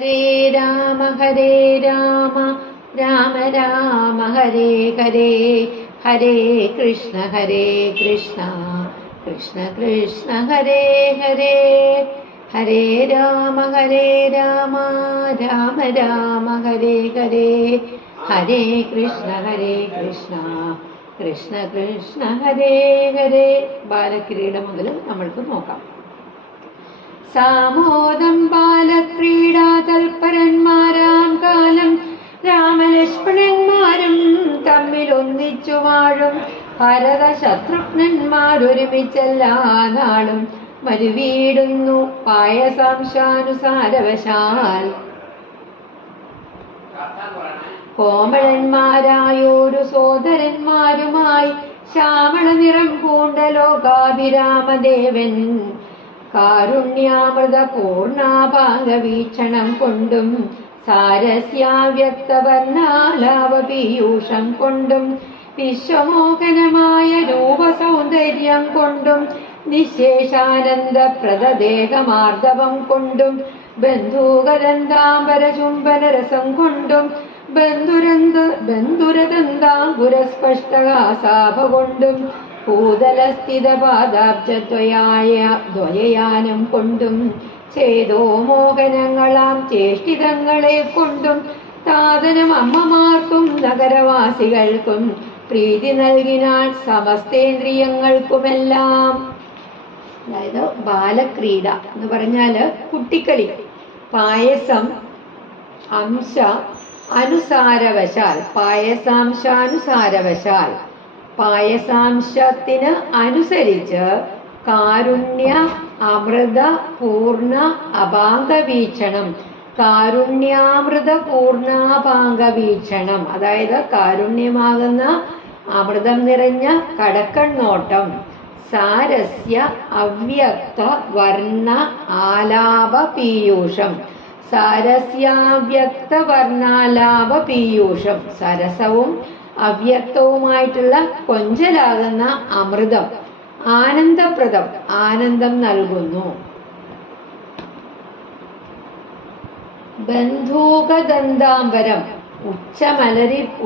ഹരേ രാമ രാമ രാമ ഹരേ ഹരേ, ഹരേ കൃഷ്ണ കൃഷ്ണ കൃഷ്ണ ഹരേ ഹരേ. ഹരേ രാമ രാമ രാമ ഹരേ ഹരേ, ഹരേ കൃഷ്ണ കൃഷ്ണ ഹരേ ഹരേ. ബാലക്രീഡ മുതൽ നമ്മൾക്ക് നോക്കാം. സാമോദം ബാലക്രീഡാ തൽപരന്മാരാം കാലം രാമലക്ഷ്മണന്മാരും തമ്മിൽ ഒന്നിച്ചു വാഴും. ഭരത ശത്രുഘ്നന്മാരൊരുമിച്ചെല്ലാ നാളും മരുവീടുന്നു പായസാംശാനുസാരവശാൽ. കോമളന്മാരായോരു സോദരന്മാരുമായി ശ്യാമള നിറം പൂണ്ട ലോകാഭിരാമദേവൻ കാരുണ്യാമൃത പൂർണാഭാംഗവീക്ഷണം കൊണ്ടും സാരസ്യാവ്യക്തവർണ്ണാലാപപീയൂഷം കൊണ്ടും വിശ്വമോഹനമായ രൂപസൗന്ദര്യം കൊണ്ടും നിശേഷാനന്ദപ്രദദേഹമാർദ്ദവം കൊണ്ടും ബന്ധൂകദന്താംബരചുംബനരസം കൊണ്ടും ബന്ധുരദന്താംബുരസ്പഷ്ടകാസാഭ കൊണ്ടും ഭൂതലസ്ഥിതപാദാബ്ജദ്വയാനം കൊണ്ടും ചേതോ മോഹനങ്ങളാം ചേഷ്ടിതങ്ങളെ കൊണ്ടും താതനം അമ്മമാർക്കും നഗരവാസികൾക്കും പ്രീതി നൽകിനാൾ സമസ്തേന്ദ്രിയങ്ങൾക്കുമെല്ലാം. അതായത് ബാലക്രീഡ എന്ന് പറഞ്ഞാല് കുട്ടിക്കളി. പായസം അംശ അനുസാരവശാൽ, പായസാംശാനുസാരവശാൽ, പായസാംശത്തിന് അനുസരിച്ച് കാരുണ്യ അമൃത പൂർണ്ണ അപാംഗവീക്ഷണം. കാരുണ്യാമൃത പൂർണ്ണാപാംഗവീക്ഷണം അതായത് കാരുണ്യമാകുന്ന അമൃതം നിറഞ്ഞ കടക്കണ്ണോട്ടം. സാരസ്യ അവ്യക്ത വർണ്ണ ആലാപ പീയൂഷം. സാരസ്യാവ്യക്ത വർണ്ണാലാപ പീയൂഷം, സരസവും അവ്യക്തവുമായിട്ടുള്ള കൊഞ്ചലാകുന്ന അമൃതം. ആനന്ദപ്രദം, ആനന്ദം നൽകുന്നു. ബന്ധൂകദന്താംബരം,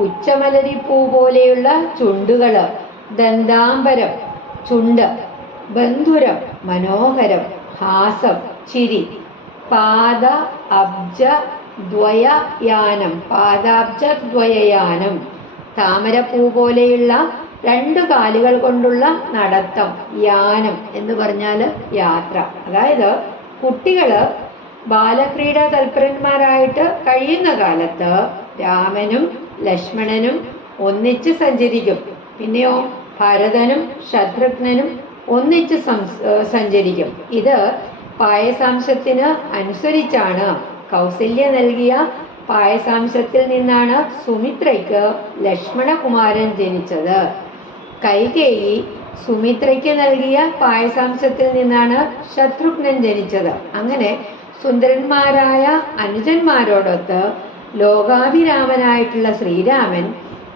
ഉച്ചമലരിപ്പൂ പോലെയുള്ള ചുണ്ടുകള്. ദന്താംബരം ചുണ്ട്. ബന്ധുരം മനോഹരം, ഹാസം ചിരി. പാദ അബ്ജ ദ്വയയാനം, പാദാബ്ജദ്വയയാനം താമരപ്പൂ പോലെയുള്ള രണ്ടു കാലുകൾ കൊണ്ടുള്ള നടത്തം. യാനം എന്ന് പറഞ്ഞാല് യാത്ര. അതായത് കുട്ടികള് ബാലക്രീഡ തൽപരന്മാരായിട്ട് കഴിയുന്ന കാലത്ത് രാമനും ലക്ഷ്മണനും ഒന്നിച്ച് സഞ്ചരിക്കും. പിന്നെയോ ഭരതനും ശത്രുഘ്നനും ഒന്നിച്ച് സഞ്ചരിക്കും. ഇത് പായസാംശത്തിന് അനുസരിച്ചാണ്. കൗസല്യ നൽകിയ പായസാംശത്തിൽ നിന്നാണ് സുമിത്രയ്ക്ക് ലക്ഷ്മണകുമാരൻ ജനിച്ചത്. കൈകേയി സുമിത്രയ്ക്ക് നൽകിയ പായസാംശത്തിൽ നിന്നാണ് ശത്രുഘ്നൻ ജനിച്ചത്. അങ്ങനെ സുന്ദരന്മാരായ അനുജന്മാരോടൊത്ത് ലോകാഭിരാമനായിട്ടുള്ള ശ്രീരാമൻ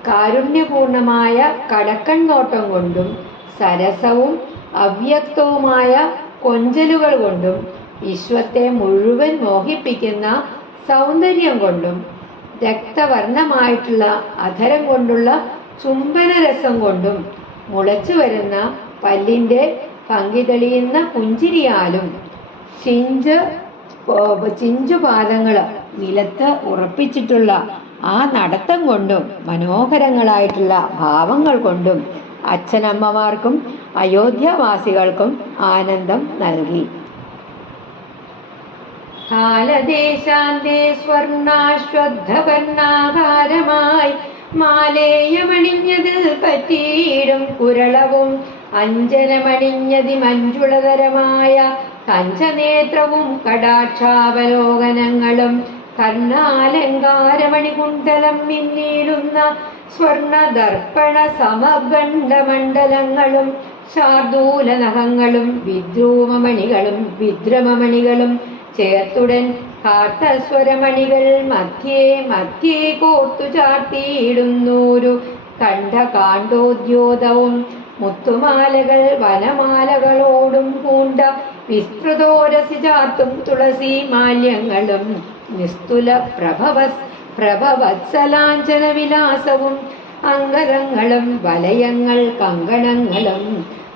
കാരുണ്യപൂർണമായ കടക്കണ്ണോട്ടം കൊണ്ടും സരസവും അവ്യക്തവുമായ കൊഞ്ചലുകൾ കൊണ്ടും വിശ്വത്തെ മുഴുവൻ മോഹിപ്പിക്കുന്ന സൗന്ദര്യം കൊണ്ടും രക്തവർണ്ണമായിട്ടുള്ള അധരം കൊണ്ടുള്ള ചുംബനരസം കൊണ്ടും മുളച്ചു വരുന്ന പല്ലിന്റെ പങ്കി തെളിയുന്ന പുഞ്ചിരിയാലും ചിഞ്ചുപാദങ്ങള് നിലത്ത് ഉറപ്പിച്ചിട്ടുള്ള ആ നടത്തം കൊണ്ടും മനോഹരങ്ങളായിട്ടുള്ള ഭാവങ്ങൾ കൊണ്ടും അച്ഛനമ്മമാർക്കും അയോധ്യാവാസികൾക്കും ആനന്ദം നൽകി. കാലദേശാന്തേ സ്വർണാശ്വദ്ധവർണാകാരമായി മാലേയമണിഞ്ഞതിൽ പറ്റിയിടും കുരളവും അഞ്ജനമണിഞ്ഞതി മഞ്ജുളതരമായ കഞ്ചനേത്രവും കടാക്ഷാവലോകനങ്ങളും കർണാലങ്കാരമണികുണ്ടലം മിന്നീടുന്ന സ്വർണദർപ്പണ സമഗണ്ഡമണ്ഡലങ്ങളും ശാർദൂലനഖങ്ങളും വിദ്രമമണികളും ചേർത്തുടൻ കാർത്തസ്വരമണികൾ മധ്യേ കോർത്തു ചാർത്തിയിടുന്നൂരു കണ്ഠകാണ്ഡോദ്യോതവും മുത്തുമാലകൾ വനമാലകളോടും പൂണ്ട വിസ്തൃതോരസി ചാർത്തും തുളസി മാല്യങ്ങളും നിസ്തുല പ്രഭവത്സലാഞ്ചന വിലാസവും അങ്കദങ്ങളും വലയങ്ങൾ കങ്കണങ്ങളും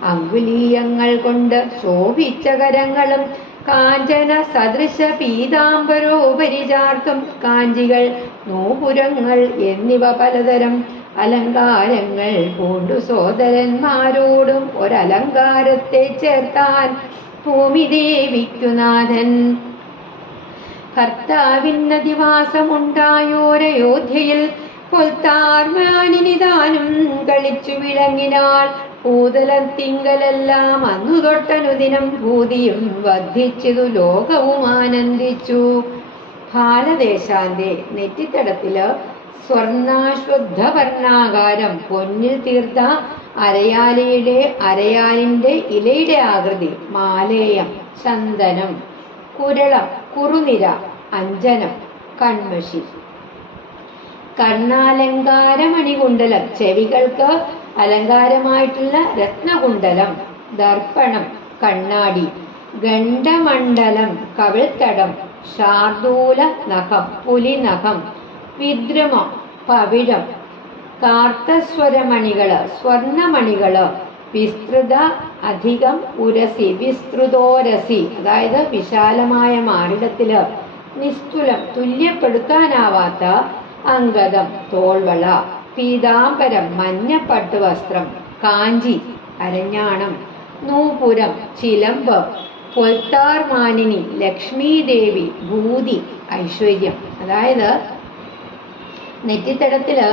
അങ്കുലീയങ്ങൾ കൊണ്ട് ശോഭിച്ച കരങ്ങളും കാഞ്ചന സദൃശ പീതാംബരോപരി ചാർത്തും കാഞ്ചികൾ നൂപുരങ്ങൾ എന്നിവ പലതരം അലങ്കാരങ്ങൾ പൂണ്ടു സോദരന്മാരോടും ഒരലങ്കാരത്തെ ചേർത്താൻ ഭൂമിദേവിക്കുനാഥൻ. ഭർത്താവിന്നതിവാസമുണ്ടായോരയോധ്യയിൽ പൊൽത്താർമാനിനിതാനും കളിച്ചു വിളങ്ങിനാൾ. ഭൂതലത്തിങ്കലെല്ലാം അന്നു തൊട്ടനുദിനം ഭൂതിയും വർദ്ധിച്ചതു ലോകവും ആനന്ദിച്ചു. ഭാരതേശാന്റെ നെറ്റിത്തടത്തില് സ്വർണാശ്വദ്ധവർണാകാരം പൊന്നിൽ തീർത്ത അരയാലിന്റെ ഇലയുടെ ആകൃതി, മാലേയം, ചന്ദനം, കുരളം, കുറുനിര, അഞ്ജനം, കൺമഷി, കർണാലങ്കാരമണികുണ്ടലം, ചെവികൾക്ക് അലങ്കാരമായിട്ടുള്ള രത്നകുണ്ടലം, ദർപ്പണം, കണ്ണാടി, ഗണ്ഡമണ്ഡലം, കവിൾത്തടം, ശാർദൂല നഖം, പുലിനഖം, വിദ്രുമം, പവിഴം, കാർത്തസ്വരമണികള്, സ്വർണമണികള്, വിസ്തൃത അധികം ഉരസി, വിസ്തൃതോരസി, അതായത് വിശാലമായ മാറിടത്തില്, നിസ്തുലം തുല്യപ്പെടുത്താനാവാത്ത അങ്കദം, തോൾവള, പീതാംബരം, മഞ്ഞപ്പട്ട് വസ്ത്രം, കാഞ്ചി, അരഞ്ഞാണം, നൂപുരം, ചിലമ്പ്, പൊൽത്താർമാനിനി, ലക്ഷ്മീദേവി, ഭൂതി, ഐശ്വര്യം. അതായത് നെറ്റിത്തടത്തില്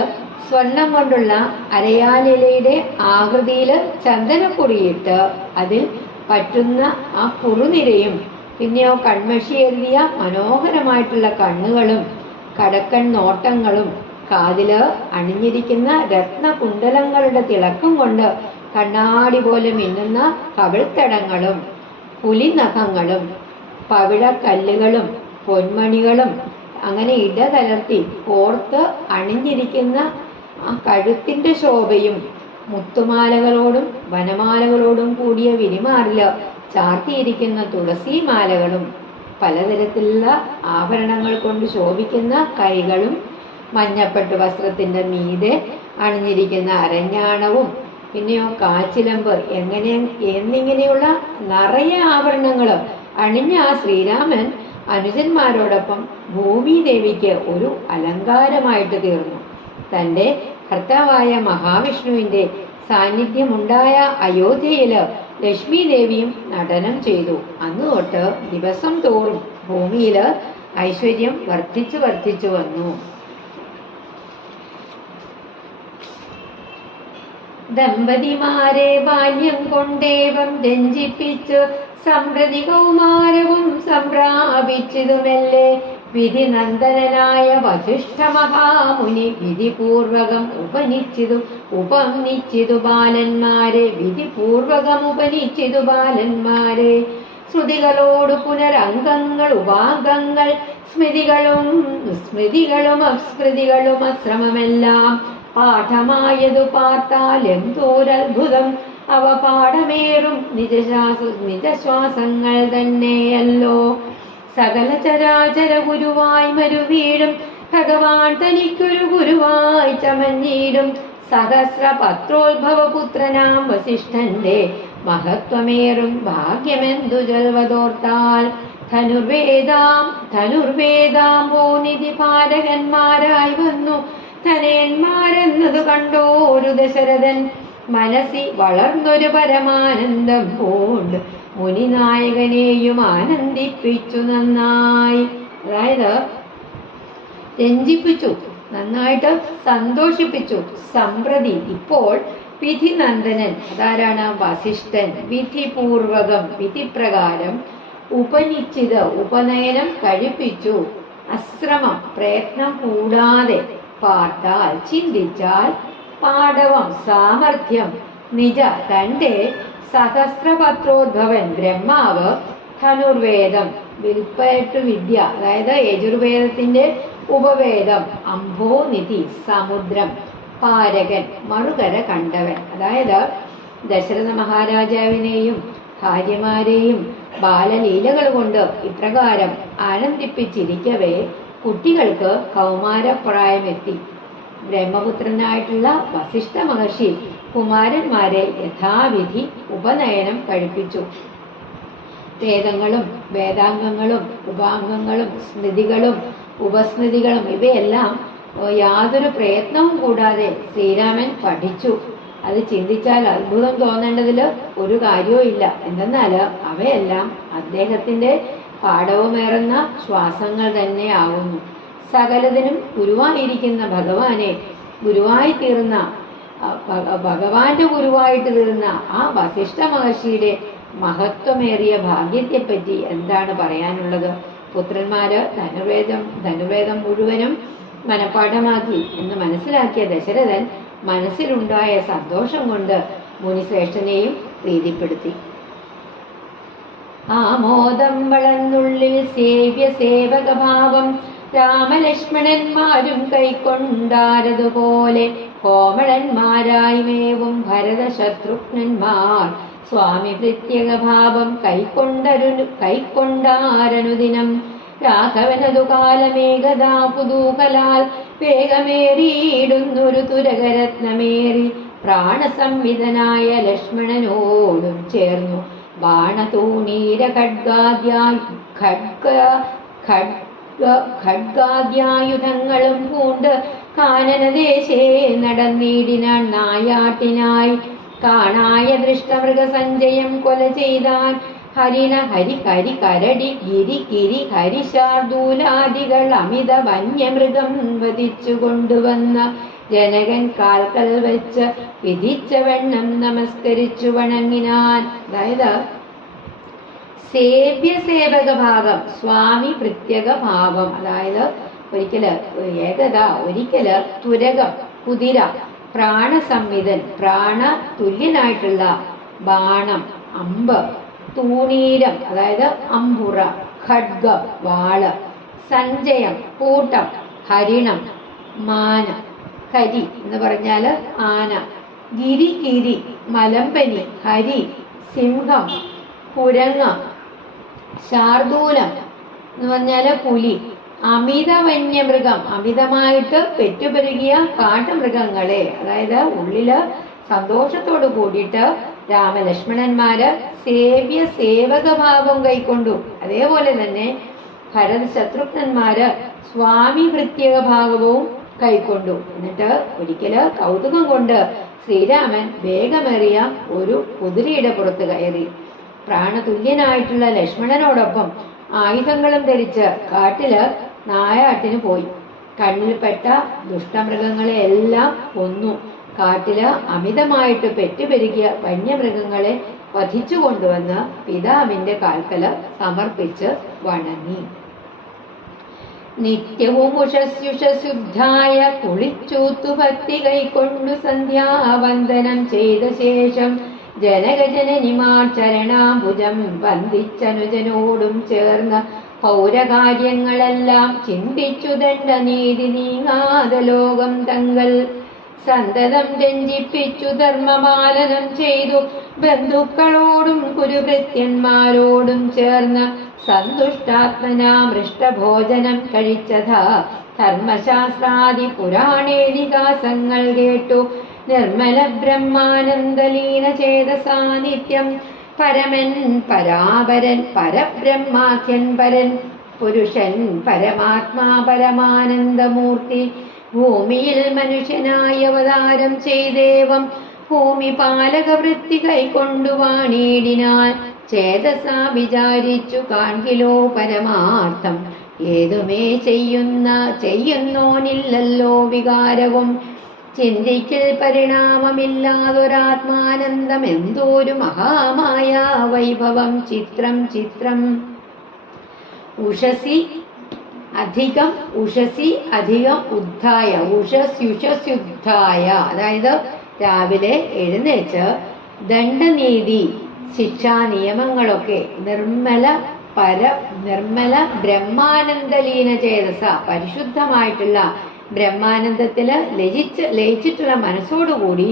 സ്വർണം കൊണ്ടുള്ള അരയാലിലയുടെ ആകൃതിയിൽ ചന്ദനപ്പൊടിയിട്ട് അതിൽ പറ്റുന്ന ആ കുറുനിരയും പിന്നെയോ കൺമഷി എഴുതിയ മനോഹരമായിട്ടുള്ള കണ്ണുകളും കടക്കൺ നോട്ടങ്ങളും കാതില് അണിഞ്ഞിരിക്കുന്ന രത്നകുണ്ടലങ്ങളുടെ തിളക്കം കൊണ്ട് കണ്ണാടി പോലെ മിന്നുന്ന കവിൾത്തടങ്ങളും പുലിനഖങ്ങളും പവിഴക്കല്ലുകളും പൊന്മണികളും അങ്ങനെ ഇടതലർത്തി കോർത്ത് അണിഞ്ഞിരിക്കുന്ന ആ കഴുത്തിന്റെ ശോഭയും മുത്തുമാലകളോടും വനമാലകളോടും കൂടിയ വിരിമാറില് ചാർത്തിയിരിക്കുന്ന തുളസിമാലകളും പലതരത്തിലുള്ള ആഭരണങ്ങൾ കൊണ്ട് ശോഭിക്കുന്ന കൈകളും മഞ്ഞപ്പട്ട് വസ്ത്രത്തിന്റെ മീതെ അണിഞ്ഞിരിക്കുന്ന അരഞ്ഞാണവും പിന്നെയോ കാച്ചിലമ്പ് എന്നിങ്ങനെയുള്ള നിറയെ ആഭരണങ്ങൾ അണിഞ്ഞ ആ ശ്രീരാമൻ അനുജന്മാരോടൊപ്പം ഭൂമിദേവിക്ക് ഒരു അലങ്കാരമായിട്ട് തീർന്നു. തൻ്റെ ഭർത്താവായ മഹാവിഷ്ണുവിന്റെ സാന്നിധ്യമുണ്ടായ അയോധ്യയില് ലക്ഷ്മി ദേവിയും നടനം ചെയ്തു. അന്നു തൊട്ട് ദിവസം തോറും ഭൂമിയില് ഐശ്വര്യം വർദ്ധിച്ചു വന്നു. ദമ്പതിമാരെ ബാല്യം കൊണ്ടേവം രഞ്ജിപ്പിച്ചു സംപ്രതി കൗമാരവും സംപ്രാപിച്ചതുമെല്ലെ വിധി നന്ദനായ വസിഷ്ഠ മഹാമുനി വിധിപൂർവകം ഉപനിച്ചിതു ബാലന്മാരെ ശ്രുതികളോട് പുനരംഗങ്ങൾ ഉപാംഗങ്ങൾ സ്മൃതികളും അസ്മൃതികളും അശ്രമമെല്ലാം പാഠമായതു പാർത്താൽ എന്തോരത്ഭുതം. അവ പാഠമേറും നിജശ്വാസങ്ങൾ തന്നെയല്ലോ. സകല ചരാചര ഗുരുവായി മരുവീടും ഭഗവാൻ തനിക്കൊരു ഗുരുവായി ചമഞ്ഞിടും. സഹസ്രപത്രോത്ഭവ പുത്രനാം വസിഷ്ഠന്റെ മഹത്വമേറും ഭാഗ്യമെന്തു ജൽവതോർത്താൽ. ധനുർവേദാംബോ നിധി പാലകന്മാരായി വന്നു ധനയന്മാരെന്നതു കണ്ടോരു ദശരഥൻ. മനസ്സി വളർന്നൊരു പരമാനന്ദം പൂണ്ട് മുനിനായകനെയും ആനന്ദിപ്പിച്ചു നന്നായി. അതായത് രഞ്ജിപ്പിച്ചു, നന്നായിട്ട് സന്തോഷിപ്പിച്ചു. സമ്പ്രതി ഇപ്പോൾ വിധിനന്ദനൻ, അതാരാണ്? വസിഷ്ഠൻ, വിധിപൂർവകം വിധിപ്രകാരം ഉപനിശ്ചിത ഉപനയനം കഴിപ്പിച്ചു. അശ്രമം പ്രയത്നം കൂടാതെ പാർത്താൽ ചിന്തിച്ചാൽ പാടവം സാമർഥ്യം നിജ തന്റെ സഹസ്രപത്രോദ്ഭവൻ ബ്രഹ്മാവ് ധനുർവേദം വിൽപ്പയറ്റു വിദ്യ, അതായത് യജുർവേദത്തിന്റെ ഉപവേദം, അംഭോനിധി സമുദ്രം, പാരകൻ മറുകര കണ്ടവൻ. അതായത് ദശരഥ മഹാരാജാവിനെയും ഭാര്യമാരെയും ബാലലീലകൾ കൊണ്ട് ഇപ്രകാരം ആനന്ദിപ്പിച്ചിരിക്കവേ കുട്ടികൾക്ക് കൗമാരപ്രായമെത്തി. ബ്രഹ്മപുത്രനായിട്ടുള്ള വസിഷ്ഠ മഹർഷി കുമാരന്മാരെ യഥാവിധി ഉപനയനം കഴിപ്പിച്ചു. വേദങ്ങളും വേദാംഗങ്ങളും ഉപാംഗങ്ങളും സ്മൃതികളും ഉപസ്മൃതികളും ഇവയെല്ലാം യാതൊരു പ്രയത്നവും കൂടാതെ ശ്രീരാമൻ പഠിച്ചു. അത് ചിന്തിച്ചാൽ അത്ഭുതം തോന്നേണ്ടതിൽ ഒരു കാര്യവും ഇല്ല. എന്തെന്നാൽ അവയെല്ലാം അദ്ദേഹത്തിന്റെ പാഠവുമേറുന്ന ശ്വാസങ്ങൾ തന്നെ ആവുന്നു. സകലതിനും ഗുരുവായിരിക്കുന്ന ഭഗവാനെ ഗുരുവായി തീർന്ന ഭഗവാന്റെ ഗുരുവായിട്ട് തീർന്ന ആ വസിഷ്ഠ മഹർഷിയുടെ മഹത്വമേറിയ ഭാഗ്യത്തെപ്പറ്റി എന്താണ് പറയാനുള്ളത്? പുത്രന്മാര് ധനുർവേദം മുഴുവനും മനഃപ്പാഠമാക്കി എന്ന് മനസ്സിലാക്കിയ ദശരഥൻ മനസ്സിലുണ്ടായ സന്തോഷം കൊണ്ട് മുനിശ്രേഷ്ഠനെയും പ്രീതിപ്പെടുത്തി. ആമോദം വളർന്നുള്ളിൽ സേവകഭാവം രാമലക്ഷ്മണന്മാരും കൈക്കൊണ്ടാരതുപോലെ കോമളന്മാരായി മേവും ഭരത ശത്രുഘ്നന്മാർ സ്വാമി പ്രത്യേകഭാവം കൈക്കൊണ്ടാരനുദിനം. രാഘവനതു കാലമേകദാ കുതൂഹലാൽ വേഗമേറിയിടുന്നൊരു തുരകരത്നമേറി പ്രാണസംവിധനായ ലക്ഷ്മണനോടും ചേർന്നു ബാണതൂണീര ഖഡ്ഗാദ്യായുധങ്ങളും പൂണ്ട് കാനനദേശേ നടന്നിടിനാൻ നായാട്ടിനായി. കാണായ ദൃഷ്ടമൃഗസഞ്ചയം കൊല ചെയ്താൻ ഹരിണ ഹരി കരടി ഗിരി ഹരിശാർദൂലാദികൾ അമിത വന്യമൃഗം വധിച്ചു കൊണ്ടുവന്ന ജനകൻ കാൽക്കൽ വെച്ച് വിധിച്ച വണ്ണം നമസ്കരിച്ചു വണങ്ങിനാൻ. അതായത് സേവക ഭാഗം, സ്വാമി പ്രത്യേക ഭാവം, അതായത് ഒരിക്കല് തുരകം, കുതിര, പ്രാണസംവിധൻ, പ്രാണ തുല്യനായിട്ടുള്ള ബാണം, അമ്പ്, തൂണീരം അതായത് അമ്പുറ, ഖഡ്ഗം വാള്, സഞ്ചയം കൂട്ടം, ഹരിണം മാന, ഹരി എന്ന് പറഞ്ഞാല് ആന, ഗിരി മലമ്പനി, ഹരി സിംഹം, കുരങ്ങ്, ശാർദൂലം എന്ന് പറഞ്ഞാല് പുലി, അമിത വന്യമൃഗം അമിതമായിട്ട് പെറ്റുപെരുകിയ കാട്ടുമൃഗങ്ങളെ, അതായത് ഉള്ളില് സന്തോഷത്തോട് കൂടിയിട്ട് രാമലക്ഷ്മണന്മാര് സേവകഭാവം കൈക്കൊണ്ടു. അതേപോലെ തന്നെ ഭരത ശത്രുഘ്നന്മാര് സ്വാമി പ്രത്യേക ഭാവവും കൈക്കൊണ്ടു. എന്നിട്ട് ഒരിക്കല് കൗതുകം കൊണ്ട് ശ്രീരാമൻ വേഗമേറിയ ഒരു കുതിരയുടെ പുറത്ത് കയറി പ്രാണതുല്യനായിട്ടുള്ള ലക്ഷ്മണനോടൊപ്പം ആയുധങ്ങളും ധരിച്ച് കാട്ടില് നായാട്ടിന് പോയി. കണ്ണിൽപ്പെട്ട ദുഷ്ടമൃഗങ്ങളെ എല്ലാം കൊന്നു. കാട്ടില് അമിതമായിട്ട് പെറ്റുപെരുകിയ വന്യമൃഗങ്ങളെ വധിച്ചു കൊണ്ടുവന്ന് പിതാവിന്റെ കാൽക്കല് സമർപ്പിച്ച് വണങ്ങി. നിത്യവും ഉഷസ്യുഷശുദ്ധായ കുളിച്ചൂത്തു ഭക്തി കൈക്കൊണ്ടു സന്ധ്യാവന്ദനം ചെയ്ത ശേഷം ജനകജനനിമാർ ചരണാംബുജം വന്ദിച്ചനുജനോടും ചേർന്ന് പൗരകാര്യങ്ങളെല്ലാം ചിന്തിച്ചു ദണ്ഡനീതി നീങ്ങാതെ ലോകം തങ്ങൾ സന്തതം രഞ്ജിപ്പിച്ചു ധർമ്മപാലനം ചെയ്തു ബന്ധുക്കളോടും കുരുഭൃത്യന്മാരോടും ചേർന്ന് സന്തുഷ്ടാത്മനാമൃഷ്ടഭോജനം കഴിച്ചതാ ധർമ്മശാസ്ത്രാദി പുരാണേതിഹാസങ്ങൾ കേട്ടു നിർമ്മല ബ്രഹ്മാനന്ദലീന ചേതസാനിത്യം പരമൻ പരാപരൻ പരബ്രഹ്മാഖ്യൻ പരൻ പുരുഷൻ പരമാത്മാ പരമാനന്ദമൂർത്തി ഭൂമിയിൽ മനുഷ്യനായി അവതാരം ചെയ്ദേവം ഭൂമി പാലകവൃത്തി കൈക്കൊണ്ടു വാണിടിനാൽ ചേതസാ വിചാരിച്ചു കാൺകിലോ പരമാർത്ഥം ഏതുമേ ചെയ്യുന്നോനില്ലല്ലോ വികാരവും ചിന്തിക്കൽ പരിണാമമില്ലാതൊരാത്മാനന്ദം എന്തോരു മഹാമായ വൈഭവം ചിത്രം ഉഷസി അധികം ഉദ്ധായ ഉഷസ്യുഷസ്യുദ്ധായ അതായത് രാവിലെ എഴുന്നേറ്റ് ദണ്ഡനീതി ശിക്ഷാ നിയമങ്ങളൊക്കെ നിർമ്മല ബ്രഹ്മാനന്ദലീന ചേതസ പരിശുദ്ധമായിട്ടുള്ള ബ്രഹ്മാനന്ദത്തില് ലയിച്ചിട്ടുള്ള മനസ്സോടുകൂടി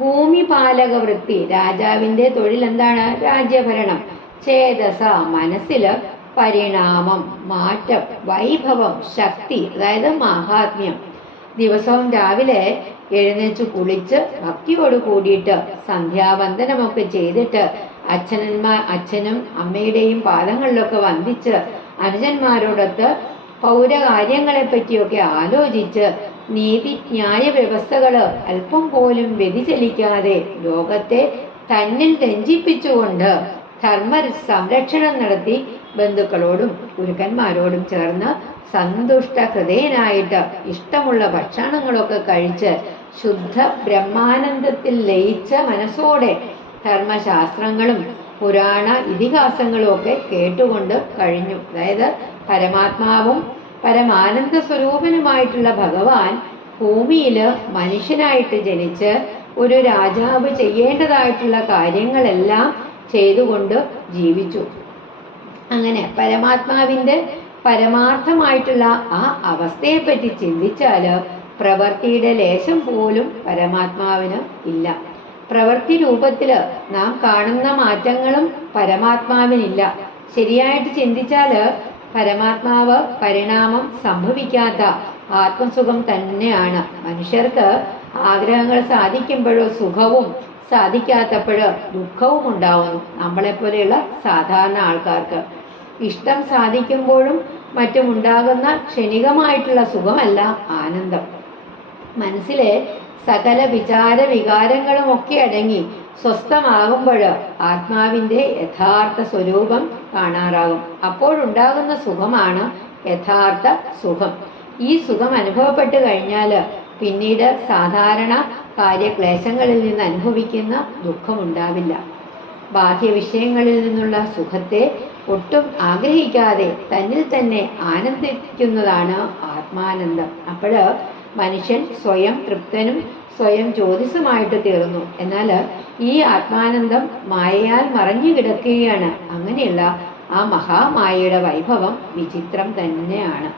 ഭൂമിപാലക വൃത്തി, രാജാവിന്റെ തൊഴിൽ എന്താണ്? രാജ്യഭരണം. ചേതസ, മനസ്സില് പരിണാമം, മാറ്റം. വൈഭവം, ശക്തി, അതായത് മഹാത്മ്യം. ദിവസവും രാവിലെ എഴുന്നേറ്റ് കുളിച്ച് ഭക്തിയോട് കൂടിയിട്ട് സന്ധ്യാവന്ദനമൊക്കെ ചെയ്തിട്ട് അച്ഛനും അമ്മയുടെയും പാദങ്ങളിലൊക്കെ വന്ദിച്ച് അനുജന്മാരോടൊത്ത് പൗരകാര്യങ്ങളെ പറ്റിയൊക്കെ ആലോചിച്ച് നീതി ന്യായ വ്യവസ്ഥകള് അല്പം പോലും വ്യതിചലിക്കാതെ ലോകത്തെ തന്നിൽ രഞ്ജിപ്പിച്ചുകൊണ്ട് ധർമ്മ സംരക്ഷണം നടത്തി ബന്ധുക്കളോടും ഗുരുക്കന്മാരോടും ചേർന്ന് സന്തുഷ്ട ഹൃദയനായിട്ട് ഇഷ്ടമുള്ള ഭക്ഷണങ്ങളൊക്കെ കഴിച്ച് ശുദ്ധ ബ്രഹ്മാനന്ദത്തിൽ ലയിച്ച മനസ്സോടെ ധർമ്മശാസ്ത്രങ്ങളും പുരാണ ഇതിഹാസങ്ങളും ഒക്കെ കേട്ടുകൊണ്ട് കഴിഞ്ഞു. അതായത് പരമാത്മാവും പരമാനന്ദ സ്വരൂപനുമായിട്ടുള്ള ഭഗവാൻ ഭൂമിയില് മനുഷ്യനായിട്ട് ജനിച്ച് ഒരു രാജാവ് ചെയ്യേണ്ടതായിട്ടുള്ള കാര്യങ്ങളെല്ലാം ചെയ്തുകൊണ്ട് ജീവിച്ചു. അങ്ങനെ പരമാത്മാവിന്റെ പരമാർത്ഥമായിട്ടുള്ള ആ അവസ്ഥയെപ്പറ്റി ചിന്തിച്ചാല് പ്രവൃത്തിയുടെ ലേശം പോലും പരമാത്മാവിന് ഇല്ല. പ്രവൃത്തി രൂപത്തില് നാം കാണുന്ന മാറ്റങ്ങളും പരമാത്മാവിനില്ല. ശരിയായിട്ട് ചിന്തിച്ചാല് പരമാത്മാവ് പരിണാമം സംഭവിക്കാത്ത ആത്മസുഖം തന്നെയാണ്. മനുഷ്യർക്ക് ആഗ്രഹങ്ങൾ സാധിക്കുമ്പോഴോ സുഖവും സാധിക്കാത്തപ്പോഴോ ദുഃഖവും ഉണ്ടാവുന്നു. നമ്മളെപ്പോലെയുള്ള സാധാരണ ആൾക്കാർക്ക് ഇഷ്ടം സാധിക്കുമ്പോഴും മറ്റും ഉണ്ടാകുന്ന ക്ഷണികമായിട്ടുള്ള സുഖമല്ല ആനന്ദം. മനസ്സിലെ സകല വിചാര വികാരങ്ങളും ഒക്കെ അടങ്ങി സ്വസ്ഥമാകുമ്പോൾ ആത്മാവിന്റെ യഥാർത്ഥ സ്വരൂപം കാണാറാകും. അപ്പോഴുണ്ടാകുന്ന സുഖമാണ് യഥാർത്ഥ സുഖം. ഈ സുഖം അനുഭവപ്പെട്ട് കഴിഞ്ഞാല് പിന്നീട് സാധാരണ കാര്യക്ലേശങ്ങളിൽ നിന്ന് അനുഭവിക്കുന്ന ദുഃഖമുണ്ടാവില്ല. ബാഹ്യ വിഷയങ്ങളിൽ നിന്നുള്ള സുഖത്തെ ഒട്ടും ആഗ്രഹിക്കാതെ തന്നിൽ തന്നെ ആനന്ദിക്കുന്നതാണ് ആത്മാനന്ദം. അപ്പോഴ് മനുഷ്യൻ സ്വയം തൃപ്തനും സ്വയം ജ്യോതിസുമായിട്ട് തീർന്നു. എന്നാൽ ഈ ആത്മാനന്ദം മായയാൽ മറഞ്ഞു കിടക്കുകയാണ്. അങ്ങനെയുള്ള ആ മഹാമായയുടെ വൈഭവം വിചിത്രം തന്നെയാണ്.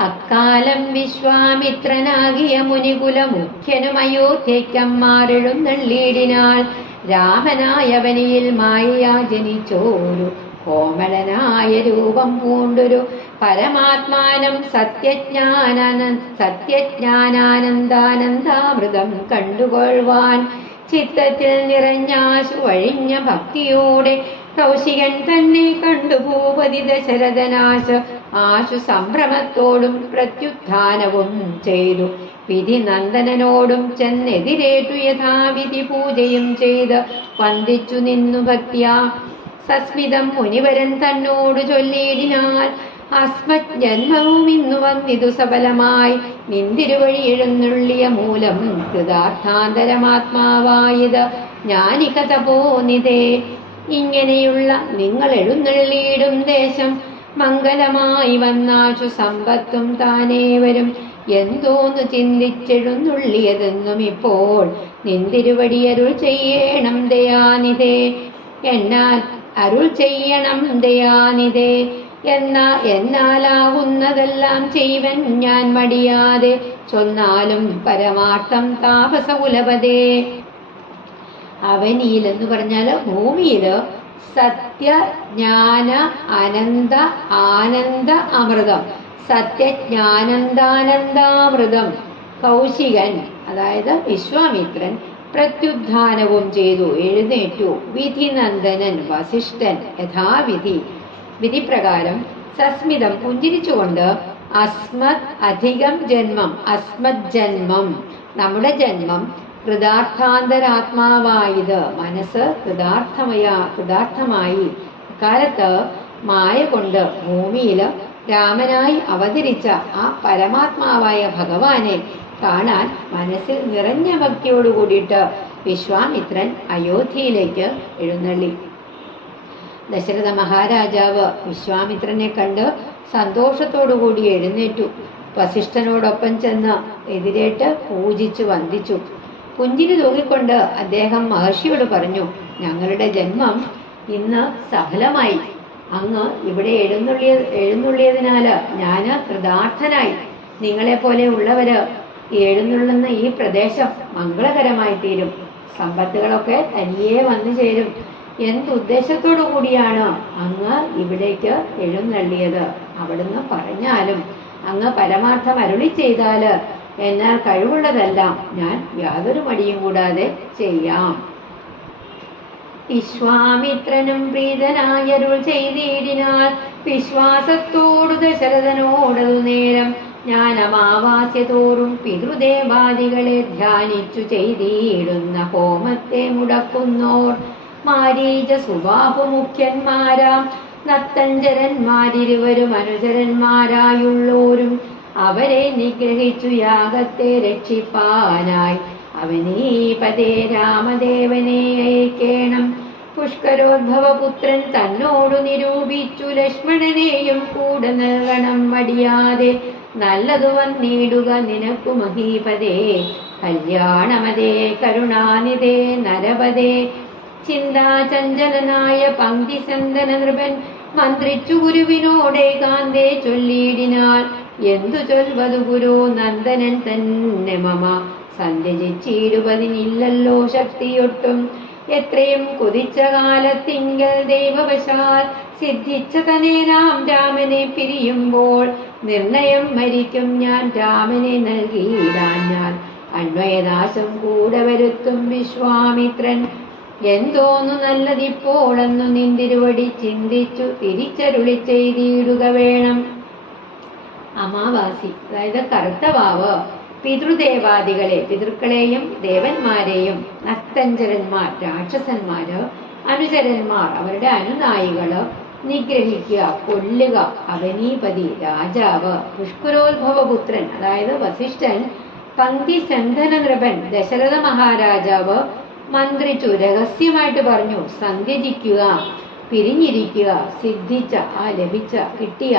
അക്കാലം വിശ്വാമിത്രനാകിയ മുനികുല മുഖ്യനും അയോധ്യയ്ക്കമ്മാരെഴുന്നള്ളീടിനാൽ രാമനായവനിയിൽ മായയാ ജനിച്ചോരു കോമളനായ രൂപം പൂണ്ടൊരു പരമാത്മാനം സത്യജ്ഞാനാനന്ദാനന്ദാമൃതം കണ്ടുകൊള്ളുവാൻ ചിത്തത്തിൽ നിറഞ്ഞാശു വഴിഞ്ഞ ഭക്തിയോടെ കൗശികൻ തന്നെ കണ്ടു ഭൂപതി ദശരഥനാശ ആശു സംഭ്രമത്തോടും പ്രത്യുത്ഥാനവും ചെയ്തു. വിധി നന്ദനോടും ചെന്നെതിരേറ്റു യഥാവിധി പൂജയും ചെയ്ത് വന്ദിച്ചു നിന്നു ഭക്തിയാ. സസ്മിതം മുനിവരൻ തന്നോട് ചൊല്ലിയിടിനാൽ അസ്മത് ജന്മവും ഇന്നു വന്നിതു സഫലമായി നിന്തിരുവഴി എഴുന്നള്ളിയ മൂലം കൃതാർത്ഥാന്തരമാത്മാവായത് ഞാനിക തപോനിധേ. ഇങ്ങനെയുള്ള നിങ്ങൾ എഴുന്നള്ളിയിടും ദേശം മംഗലമായി വന്നാശു സമ്പത്തും താനേ വരും. എന്തോന്നു ചിന്തിച്ചെഴുന്നള്ളിയതെന്നും ഇപ്പോൾ നിന്തിരുവടി അരുൾ ചെയ്യണം ദയാനിധേ. എന്നാൽ അരുൾ ചെയ്യണം ദയാനിധേ. എന്നാലാവുന്നതെല്ലാം ചെയ്വൻ ഞാൻ മടിയാതെ ചൊന്നാലും പരമാർത്ഥം താപസകുലപതേ. അവനിയിൽ എന്ന് പറഞ്ഞാല് ഭൂമിയില് സത്യജ്ഞാന അനന്ത ആനന്ദ അമൃതം, സത്യജ്ഞാനന്ദാനന്ദാമൃതം കൗശികൻ അതായത് വിശ്വാമിത്രൻ പ്രത്യുത്ഥാനവും ചെയ്തു, എഴുന്നേറ്റു. വിധിനന്ദനൻ വസിഷ്ഠൻ യഥാവിധി വിധിപ്രകാരം സസ്മിതം പുഞ്ചിരിച്ചുകൊണ്ട് അസ്മത് അധികം ജന്മം, അസ്മത് ജന്മം നമ്മുടെ ജന്മം കൃതാർത്ഥാന്തരാത്മാവായത് മനസ്സ് കൃതാർത്ഥമായി കാലത്ത് മായ കൊണ്ട് ഭൂമിയില് രാമനായി അവതരിച്ച ആ പരമാത്മാവായ ഭഗവാനെ കാണാൻ മനസ്സിൽ നിറഞ്ഞ ഭക്തിയോട് കൂടിയിട്ട് വിശ്വാമിത്രൻ അയോധ്യയിലേക്ക് എഴുന്നള്ളി. ദശരഥ മഹാരാജാവ് വിശ്വാമിത്രനെ കണ്ട് സന്തോഷത്തോടുകൂടി എഴുന്നേറ്റു. വസിഷ്ഠനോടൊപ്പം ചെന്ന് എതിരേറ്റ് പൂജിച്ചു വന്ദിച്ചു. പുഞ്ചിരി തൂങ്ങിക്കൊണ്ട് അദ്ദേഹം മഹർഷിയോട് പറഞ്ഞു, ഞങ്ങളുടെ ജന്മം ഇന്ന് സഫലമായി. അങ്ങ് ഇവിടെ എഴുന്നള്ളിയതിനാല് ഞാന് കൃതാർത്ഥനായി. നിങ്ങളെപ്പോലെ ഉള്ളവര് എഴുന്നള്ളുന്ന ഈ പ്രദേശം മംഗളകരമായി തീരും. സമ്പത്തുകളൊക്കെ തനിയെ വന്നു ചേരും. എന്തുദ്ദേശത്തോടു കൂടിയാണ് അങ്ങ് ഇവിടേക്ക് എഴുന്നള്ളിയത്? അവിടുന്ന് പറഞ്ഞാലും അങ്ങ് പരമാർത്ഥം അരുളി ചെയ്താല് എന്നാൽ കഴിവുള്ളതെല്ലാം ഞാൻ യാതൊരു മടിയും കൂടാതെ ചെയ്യാം. വിശ്വാമിത്രനും പ്രീതനായരുൾ ചെയ്തിടിനാൽ വിശ്വാസത്തോടു ദശരഥനോടതു നേരം ഞാൻ അമാവാസ്യ തോറും പിതൃദേവാദികളെ ധ്യാനിച്ചു ചെയ്തിടുന്ന ഹോമത്തെ മുടക്കുന്നോർ മാരീച സുബാഹുമുഖ്യന്മാരാം നത്തഞ്ചരന്മാരിരുവരും അനുചരന്മാരായുള്ളോരും അവരെ നിഗ്രഹിച്ചു യാഗത്തെ രക്ഷിപ്പാനായി അവനീപതേ രാമദേവനെ അയക്കേണം. പുഷ്കരോദ്ഭവപുത്രൻ തന്നോടു നിരൂപിച്ചു ലക്ഷ്മണനെയും കൂടെ നൽകണം മടിയാതെ. നല്ലതു വന്നിടുക നിനക്കു മഹീപതേ കല്യാണമതേ കരുണാനിതേ നരപതേ. ചിന്താചഞ്ചലനായ പങ്ക്തിസന്തന നൃപൻ മന്ത്രിച്ചു ഗുരുവിനോടേകാന്തേ ചൊല്ലിയിടിനാൽ എന്തു ചൊൽവതു ഗുരു നന്ദനൻ തന്നെ മമ സന്ധ്യജിച്ചിടുവതിനില്ലല്ലോ ശക്തിയൊട്ടും. എത്രയും കൊതിച്ച കാലത്തിങ്കൽ ദൈവവശാൽ സിദ്ധിച്ച തനേനാം രാമനെ പിരിയുമ്പോൾ നിർണയം മരിക്കും ഞാൻ രാമനെ നൽകിയിടാൻ ഞാൻ അന്വയനാശം കൂടെ വരുത്തും വിശ്വാമിത്രൻ. എന്തോന്നു നല്ലതിപ്പോളെന്നു നിന്തിരുവടി ചിന്തിച്ചു തിരിച്ചരുളി ചെയ്തിടുക വേണം. അമാവാസി അതായത് കറുത്ത വാവ് പിതൃദേവാദികളെ പിതൃക്കളെയും ദേവന്മാരെയും നക്തഞ്ചരന്മാർ രാക്ഷസന്മാര് അനുചരന്മാർ അവരുടെ അനുനായികള് നിഗ്രഹിക്കുക കൊല്ലുക. അവനീപതി രാജാവ് പുഷ്കരോദ്ഭവപുത്രൻ അതായത് വസിഷ്ഠൻ പങ്ക്തി സന്ധന നൃപൻ ദശരഥ മഹാരാജാവ് മന്ത്രിച്ചു രഹസ്യമായിട്ട് പറഞ്ഞു സന്ധ്യജിക്കുക പിരിഞ്ഞിരിക്കുക സിദ്ധിച്ച ലഭിച്ച കിട്ടിയ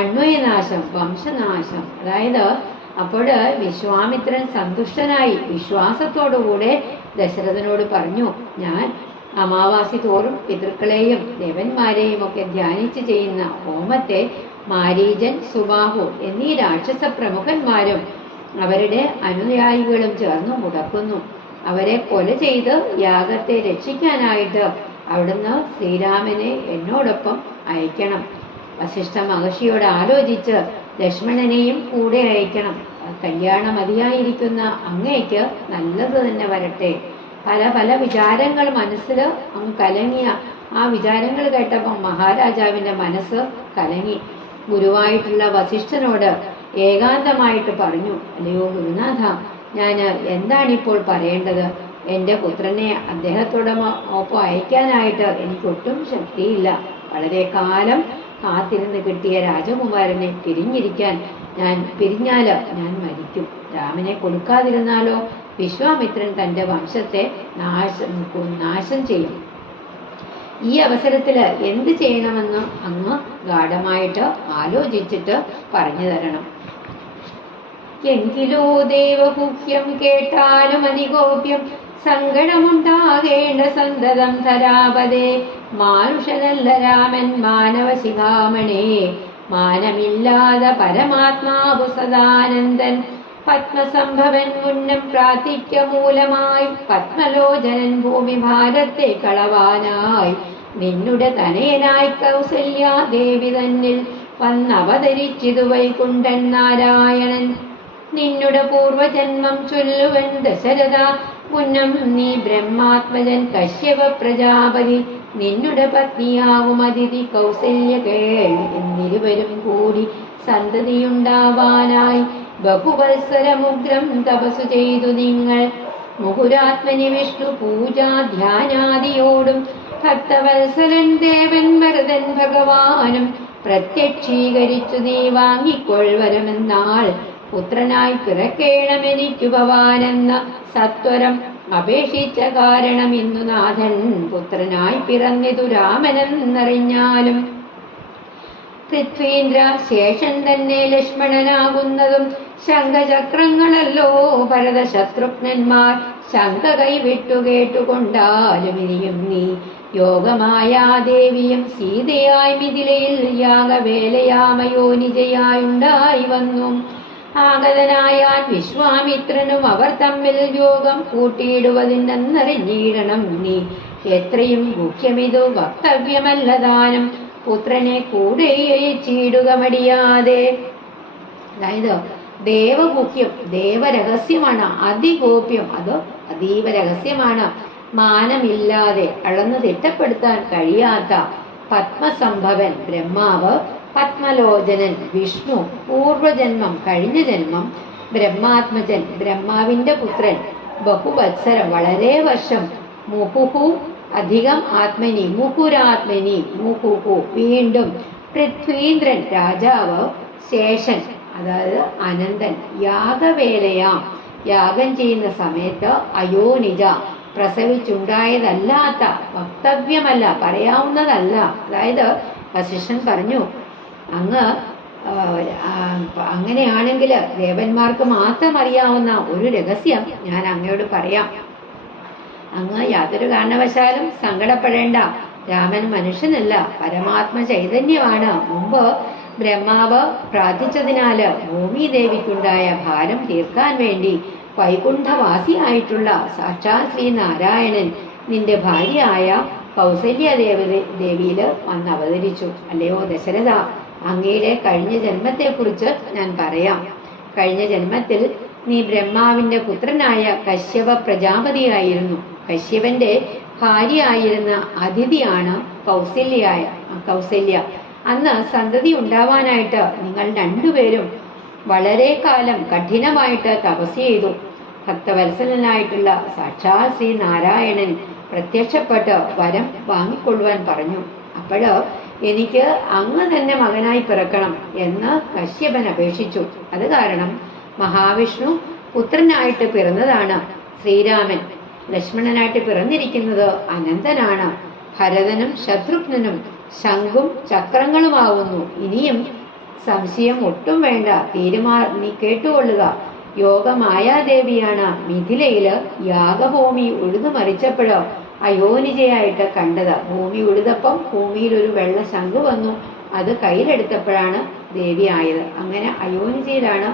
അന്വയനാശം വംശനാശം. അതായത് അപ്പോഴ് വിശ്വാമിത്രൻ സന്തുഷ്ടനായി വിശ്വാസത്തോടുകൂടെ ദശരഥനോട് പറഞ്ഞു ഞാൻ അമാവാസി തോറും പിതൃക്കളെയും ദേവന്മാരെയും ഒക്കെ ധ്യാനിച്ച് ചെയ്യുന്ന ഹോമത്തെ മാരീചൻ സുബാഹു എന്നീ രാക്ഷസ പ്രമുഖന്മാരും അവരുടെ അനുയായികളും ചേർന്ന് മുടക്കുന്നു. അവരെ കൊല ചെയ്ത് യാഗത്തെ രക്ഷിക്കാനായിട്ട് അവിടുന്ന് ശ്രീരാമനെ എന്നോടൊപ്പം അയക്കണം. വസിഷ്ഠ മഹർഷിയോട് ആലോചിച്ച് ലക്ഷ്മണനെയും കൂടെ അയക്കണം. കല്യാണം മതിയായിരിക്കുന്ന അങ്ങേക്ക് നല്ലത് തന്നെ വരട്ടെ. പല പല വിചാരങ്ങൾ മനസ്സിൽ അങ്ങ് കലങ്ങിയ ആ വിചാരങ്ങൾ കേട്ടപ്പോൾ മഹാരാജാവിന്റെ മനസ്സ് കലങ്ങി. ഗുരുവായിട്ടുള്ള വസിഷ്ഠനോട് ഏകാന്തമായിട്ട് പറഞ്ഞു, അല്ലയോ ഗുരുനാഥ, ഞാൻ എന്താണിപ്പോൾ പറയേണ്ടത്? എൻ്റെ പുത്രനെ അദ്ദേഹത്തോടൊപ്പം അയക്കാനായിട്ട് എനിക്കൊട്ടും ശക്തിയില്ല. വളരെ കാലം കാത്തിരുന്ന് കിട്ടിയ രാജകുമാരനെ പിരിഞ്ഞാല് ഞാൻ മരിക്കും. രാമനെ കൊടുക്കാതിരുന്നാലോ വിശ്വാമിത്രൻ തൻ്റെ വംശത്തെ നാശം ചെയ്യും. ഈ അവസരത്തില് എന്ത് ചെയ്യണമെന്ന് അങ്ങ് ഗാഠമായിട്ട് ആലോചിച്ചിട്ട് പറഞ്ഞു തരണം. എങ്കിലോ ദേവഗുഹ്യം കേട്ടാലും അതിഗോപ്യം സങ്കടമുണ്ടാകേണ്ട സന്തതം ധരാപതേ. മാനുഷനല്ല രാമൻ മാനവശിഖാമണേ, മാനമില്ലാതെ പരമാത്മാവു സദാനന്ദൻ. പത്മസംഭവൻ മുന്നം പ്രാർത്ഥിക്ക മൂലമായി പത്മലോചനൻ ഭൂമി ഭാരത്തെ കളവാനായി നിന്നുടെ തനയനായി കൗസല്യാദേവി തന്നിൽ വന്നവതരിച്ചിതു വൈകുണ്ഠൻ നാരായണൻ. നിന്നുടെ പൂർവജന്മം ചൊല്ലുവൻ ദശരഥ, മുന്നം നീ ബ്രഹ്മാത്മജൻ കശ്യപ പ്രജാപതി. നിന്നുടെ പത്നിയാവും അതിഥി കൗസല്യ കേൾ എന്നിരുവരും കൂടി സന്തതിയുണ്ടാവാനായി ബഹുവത്സരമുഗ്രം തപസ്സു ചെയ്തു നിങ്ങൾ. മുഹുരാത്മനി വിഷ്ണു പൂജാ ധ്യാനാദിയോടും ഭക്തവത്സലൻ ദേവൻ മരുതൻ ഭഗവാനും പ്രത്യക്ഷീകരിച്ചു നീ വാങ്ങിക്കൊൾവരമെന്നാൾ പുത്രനായി പിറക്കേണമെനിക്കു ഭവാനെന്ന സത്വരം അപേക്ഷിച്ച കാരണം ഇന്നു നാഥൻ പുത്രനായി പിറന്നിതു രാമനെന്നറിഞ്ഞാലും. പൃഥ്വീന്ദ്ര ശേഷൻ തന്നെ ലക്ഷ്മണനാകുന്നതും ശംഖചക്രങ്ങളല്ലോ ഭരത ശത്രുഘ്നന്മാർ. ശംഖ കൈവിട്ടു കേട്ടുകൊണ്ടാലും ഇനിയും നീ യോഗമായാദേവിയും സീതയായി മിഥിലയിൽ യാഗവേലയാമയോനിജയായുണ്ടായി വന്നു. ആഗതനായാൽ വിശ്വാമിത്രനും അവർ തമ്മിൽ യോഗം കൂട്ടിയിടുവതിനെന്നറിഞ്ഞിടണം നീ. എത്രയും മുഖ്യമിതു വക്തവ്യമല്ലതാനും പുത്രനെ കൂടെ അയച്ചിടുക മടിയാതെ. അതായത് ദേവഗുഹ്യം, ദേവരഹസ്യമാണ്, അതിഗോപ്യം, അത് അതീവ രഹസ്യമാണ്. മാനമില്ലാതെ അളന്ന് തിട്ടപ്പെടുത്താൻ കഴിയാത്ത പത്മസംഭവൻ ബ്രഹ്മാവ്, പത്മലോചനൻ വിഷ്ണു, പൂർവജന്മം കഴിഞ്ഞ ജന്മം ബ്രഹ്മാത്മജൻ ബ്രഹ്മാവിന്റെ പുത്രൻ, ബഹുവത്സരം വളരെ വർഷം, മുഹുഹു അധികം ആത്മനി, മുഹുരാത്മനി, മുഹുഹു വീണ്ടും, പൃഥ്വീന്ദ്രൻ രാജാവ്, ശേഷൻ അതായത് അനന്തൻ, യാഗവേലയാം യാഗം ചെയ്യുന്ന സമയത്ത്, അയോനിജ പ്രസവിച്ചുണ്ടായതല്ലാത്ത, വക്തവ്യമല്ല പറയാവുന്നതല്ല. അതായത് വസിഷ്ഠൻ പറഞ്ഞു, അങ്ങ് അങ്ങനെയാണെങ്കിൽ ദേവന്മാർക്ക് മാത്രം അറിയാവുന്ന ഒരു രഹസ്യം ഞാൻ അങ്ങയോട് പറയാം. അങ്ങ് യാതൊരു കാരണവശാലും സങ്കടപ്പെടേണ്ട. രാമൻ മനുഷ്യനല്ല, പരമാത്മ ചൈതന്യമാണ്. മുമ്പ് ബ്രഹ്മാവ് പ്രാർത്ഥിച്ചതിനാല് ഭൂമിദേവിക്കുണ്ടായ ഭാരം തീർക്കാൻ വേണ്ടി വൈകുണ്ഠവാസിയായിട്ടുള്ള സാക്ഷാൽ ശ്രീനാരായണൻ നിന്റെ ഭാര്യയായ കൗസല്യ ദേവിയില് വന്ന് അവതരിച്ചു. അല്ലയോ ദശരഥ, അങ്ങയുടെ കഴിഞ്ഞ ജന്മത്തെക്കുറിച്ച് ഞാൻ പറയാം. കഴിഞ്ഞ ജന്മത്തിൽ നീ ബ്രഹ്മാവിന്റെ പുത്രനായ കശ്യപ പ്രജാപതിയായിരുന്നു. കശ്യപന്റെ ഭാര്യയായിരുന്ന അതിഥിയാണ് കൗസല്യ. അന്ന് സന്തതി ഉണ്ടാവാനായിട്ട് നിങ്ങൾ രണ്ടുപേരും വളരെ കാലം കഠിനമായിട്ട് തപസ് ചെയ്തു. ഭക്തവത്സലനായിട്ടുള്ള സാക്ഷാൽ ശ്രീ നാരായണൻ പ്രത്യക്ഷപ്പെട്ട് വരം വാങ്ങിക്കൊള്ളുവാൻ പറഞ്ഞു. അപ്പോഴ് എനിക്ക് അങ്ങ് തന്നെ മകനായി പിറക്കണം എന്ന് കശ്യപൻ അപേക്ഷിച്ചു. അത് കാരണം മഹാവിഷ്ണു പുത്രനായിട്ട് പിറന്നതാണ് ശ്രീരാമൻ. ലക്ഷ്മണനായിട്ട് പിറന്നിരിക്കുന്നത് അനന്തനാണ്. ഭരതനും ശത്രുഘ്നനും ശംഖും ചക്രങ്ങളുമാവുന്നു. ഇനിയും സംശയം ഒട്ടും വേണ്ട, നീ കേട്ടുകൊള്ളുക. യോഗമായാദേവിയാണ് മിഥിലയില് യാഗഭൂമി ഉഴുതുമറിച്ചപ്പോഴോ അയോനിജയായിട്ട് കണ്ടത്. ഭൂമി ഉഴുതപ്പം ഭൂമിയിൽ ഒരു വെള്ള ശംഖ് വന്നു. അത് കയ്യിലെടുത്തപ്പോഴാണ് ദേവി ആയത്. അങ്ങനെ അയോനിജയിലാണ്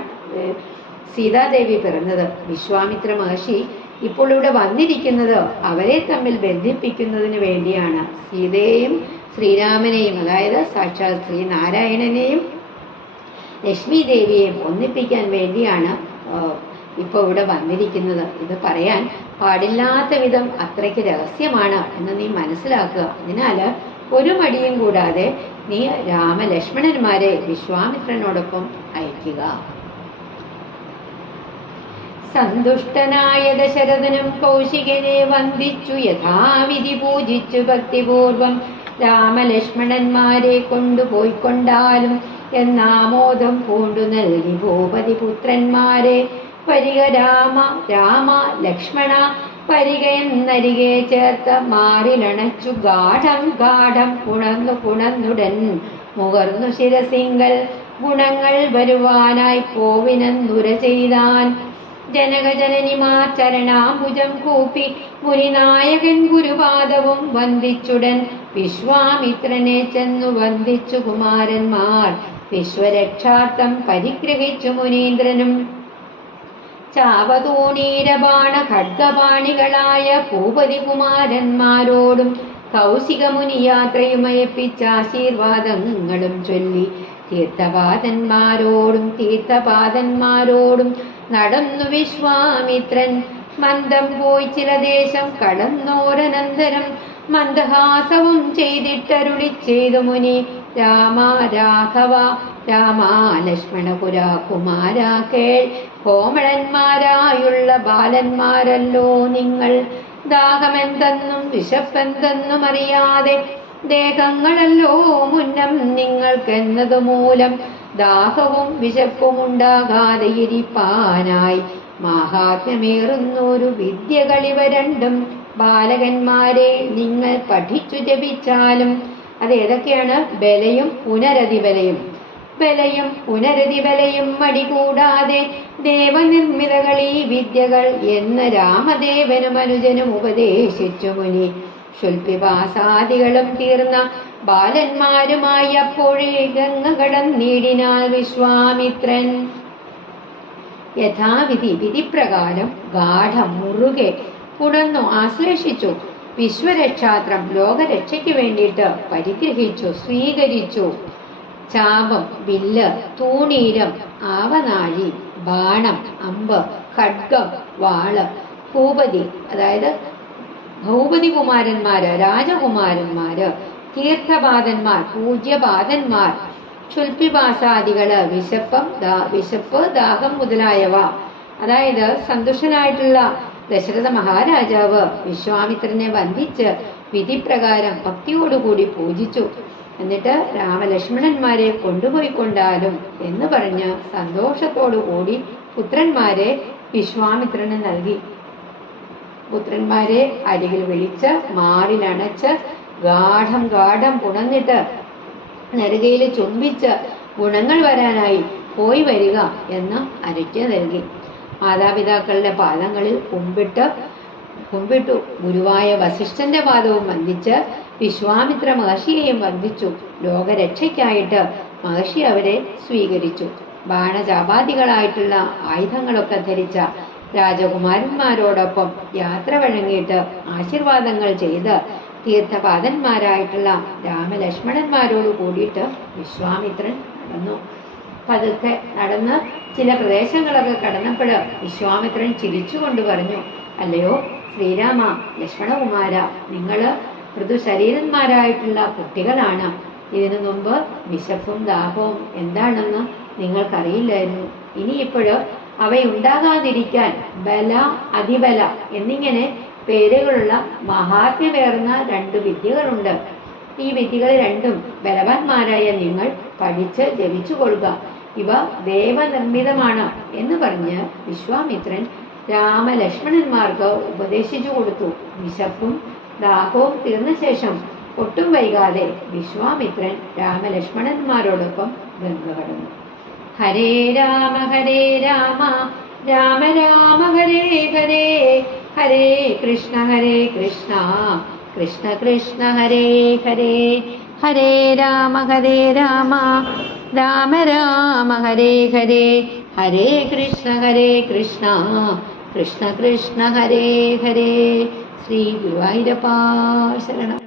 സീതാദേവി പിറന്നത്. വിശ്വാമിത്ര മഹർഷി ഇപ്പോൾ ഇവിടെ വന്നിരിക്കുന്നത് അവരെ തമ്മിൽ ബന്ധിപ്പിക്കുന്നതിന് വേണ്ടിയാണ്. സീതയെയും ശ്രീരാമനെയും, അതായത് സാക്ഷാൽ ശ്രീനാരായണനെയും ലക്ഷ്മി ദേവിയെയും ഒന്നിപ്പിക്കാൻ വേണ്ടിയാണ് ഇപ്പോൾ ഇവിടെ വന്നിരിക്കുന്നത്. ഇത് പറയാൻ പാടില്ലാത്ത വിധം അത്രയ്ക്ക് രഹസ്യമാണ് എന്ന് നീ മനസ്സിലാക്കുക. അതിനാല് ഒരു മടിയും കൂടാതെ നീ രാമലക്ഷ്മണന്മാരെ വിശ്വാമിത്രനോടൊപ്പം അയക്കുക. സന്തുഷ്ടനായ ദശരഥനും കൗശികനെ വന്ദിച്ചു യഥാവിധി പൂജിച്ചു ഭക്തിപൂർവം. രാമലക്ഷ്മണന്മാരെ കൊണ്ടുപോയിക്കൊണ്ടാലും എന്നാമോദം പൂണ്ടു നൽകി ഭൂപതി പുത്രന്മാരെ. വരിക രാമ രാമ ലക്ഷ്മണ വരിക എന്നരികെ ചേർത്ത മാറിലണച്ചു ഗാഠം ഗാഠം പുണർന്നുടൻ മുകർന്നു ശിരസിങ്കൽ ഗുണങ്ങൾ വരുവാനായി പോവിനെന്നുര ചെയ്താൻ. ജനകജനനിമാർ ചരണാംബുജം കൂപ്പി മുനിനായകൻ ഗുരുപാദവും വന്ദിച്ചുടൻ വിശ്വാമിത്രനെ ചെന്നു വന്ദിച്ചു കുമാരന്മാർ. വിശ്വരക്ഷാർത്ഥം പരിഗ്രഹിച്ചു മുനീന്ദ്രനും. ചാവതൂണീരബാണ ഖഡ്ഗപാണികളായ ഭൂപതി കുമാരന്മാരോടും കൗശിക മുനി യാത്രയുമയപ്പിച്ച ആശീർവാദങ്ങളും ചൊല്ലി തീർത്ഥപാദന്മാരോടും നടന്നു വിശ്വാമിത്രൻ. മന്ദം പോയി ചില ദേശം കടന്നോരനന്തരം മന്ദഹാസവും ചെയ്തിട്ടരുളി ചെയ്തു മുനി. രാമ രാഘവ രാമ ലക്ഷ്മണപുര കുമാര കേൾ. കോമളന്മാരായുള്ള ബാലന്മാരല്ലോ നിങ്ങൾ. ദാഹമെന്തെന്നും വിശപ്പെന്തെന്നും അറിയാതെ ദേഹങ്ങളല്ലോ മുന്നം നിങ്ങൾക്കെന്നതു മൂലം ദാഹവും വിശപ്പും ഉണ്ടാകാതെ ഇരിപ്പാനായി മാഹാത്മ്യമേറുന്നൊരു വിദ്യകളിവ രണ്ടും ബാലകന്മാരെ നിങ്ങൾ പഠിച്ചു ജപിച്ചാലും. അത് ഏതൊക്കെയാണ്? ബലയും പുനരതിബലയും. ബലയും പുനരതിബലയും മടികൂടാതെ ദേവനിർമ്മിതകളീ വിദ്യകൾ എന്ന് രാമദേവനും അനുജനും ഉപദേശിച്ചു മുനി. ശുൽപിപാസാദികളും തീർന്ന ബാലന്മാരുമായി അപ്പോഴേ ഗംഗ കടന്നിടിനാൽ വിശ്വാമിത്രൻ. യഥാവിധി വിധിപ്രകാരം ഗാഠം മുറുകെ പുണർന്നു ആശ്ലേഷിച്ചു. വിശ്വരക്ഷാത്രം ലോകരക്ഷയ്ക്ക് വേണ്ടിയിട്ട് പരിഗ്രഹിച്ചു, സ്വീകരിച്ചു. ചാപം, വില്ല്, തൂണീരം, ആവനാഴി, ബാണം, അമ്പ്, ഖഡ്ഗം, വാള്, ഭൂപതി, അതായത് ഭൂപതി കുമാരന്മാര്, രാജകുമാരന്മാര്, തീർത്ഥപാദന്മാർ, പൂജ്യപാദന്മാർ, ക്ഷുൽപിപാസാദികള്, വിശപ്പ്, ദാഹം മുതലായവ. അതായത് സന്തുഷ്ടനായിട്ടുള്ള ദശരഥ മഹാരാജാവ് വിശ്വാമിത്രനെ വന്ദിച്ച് വിധിപ്രകാരം ഭക്തിയോടുകൂടി പൂജിച്ചു. എന്നിട്ട് രാമലക്ഷ്മണന്മാരെ കൊണ്ടുപോയിക്കൊണ്ടാലും എന്ന് പറഞ്ഞ് സന്തോഷത്തോടുകൂടി പുത്രന്മാരെ വിശ്വാമിത്രന് നൽകി. പുത്രന്മാരെ അരികിൽ വിളിച്ച് മാറിലണച്ച് ഗാഠം പുണർന്നിട്ട് നെറുകയിൽ ചുംബിച്ച് ഗുണങ്ങൾ വരാനായി പോയി വരിക എന്ന് അരയ്ക്ക് നൽകി. മാതാപിതാക്കളുടെ പാദങ്ങളിൽ കുമ്പിട്ടു. ഗുരുവായ വസിഷ്ഠന്റെ പാദവും വന്ദിച്ച് വിശ്വാമിത്ര മഹർഷിയെയും വന്ദിച്ചു. ലോകരക്ഷയ്ക്കായിട്ട് മഹർഷി അവരെ സ്വീകരിച്ചു. ബാണചാപാദികളായിട്ടുള്ള ആയുധങ്ങളൊക്കെ ധരിച്ച രാജകുമാരന്മാരോടൊപ്പം യാത്ര വഴങ്ങിയിട്ട് ആശീർവാദങ്ങൾ ചെയ്ത് തീർത്ഥപാദന്മാരായിട്ടുള്ള രാമലക്ഷ്മണന്മാരോട് കൂടിയിട്ട് വിശ്വാമിത്രൻ നടന്നു. പതുക്കെ നടന്ന് ചില പ്രദേശങ്ങളൊക്കെ കടന്നപ്പോൾ വിശ്വാമിത്രൻ ചിരിച്ചുകൊണ്ട് പറഞ്ഞു, അല്ലയോ ശ്രീരാമ, ലക്ഷ്മണകുമാര, നിങ്ങള് മൃദുശരീരന്മാരായിട്ടുള്ള കുട്ടികളാണ്. ഇതിനു മുമ്പ് വിശപ്പും ദാഹവും എന്താണെന്ന് നിങ്ങൾക്കറിയില്ലായിരുന്നു. ഇനിയിപ്പോഴ് അവയുണ്ടാകാതിരിക്കാൻ ബല, അതിബല എന്നിങ്ങനെ പേരുകളുള്ള മഹാത്മ്യമേറുന്ന 2 വിദ്യകളുണ്ട്. ഈ വിദ്യകൾ രണ്ടും ബലവാന്മാരായ നിങ്ങൾ പഠിച്ച് ജപിച്ചു കൊള്ളുക. ഇവ ദേവനിർമ്മിതമാണ് എന്ന് പറഞ്ഞ് വിശ്വാമിത്രൻ രാമലക്ഷ്മണന്മാർക്ക് ഉപദേശിച്ചു കൊടുത്തു. വിശപ്പും ദാഹവും തീർന്ന ശേഷം ഒട്ടും വൈകാതെ വിശ്വാമിത്രൻ രാമലക്ഷ്മണന്മാരോടൊപ്പം ഗംഗ കടന്നു. ഹരേ രാമ രാമ രാമ ഹരേ ഹരേ, ഹരേ കൃഷ്ണ കൃഷ്ണ കൃഷ്ണ ഹരേ ഹരേ, ഹരേ രാമ രാമ രാമ ഹരേ ഹരേ, ഹരേ കൃഷ്ണ കൃഷ്ണ കൃഷ്ണ ഹരേ ഹരേ. ശ്രീ ഗുരുവായൂരപ്പാ ശരണം.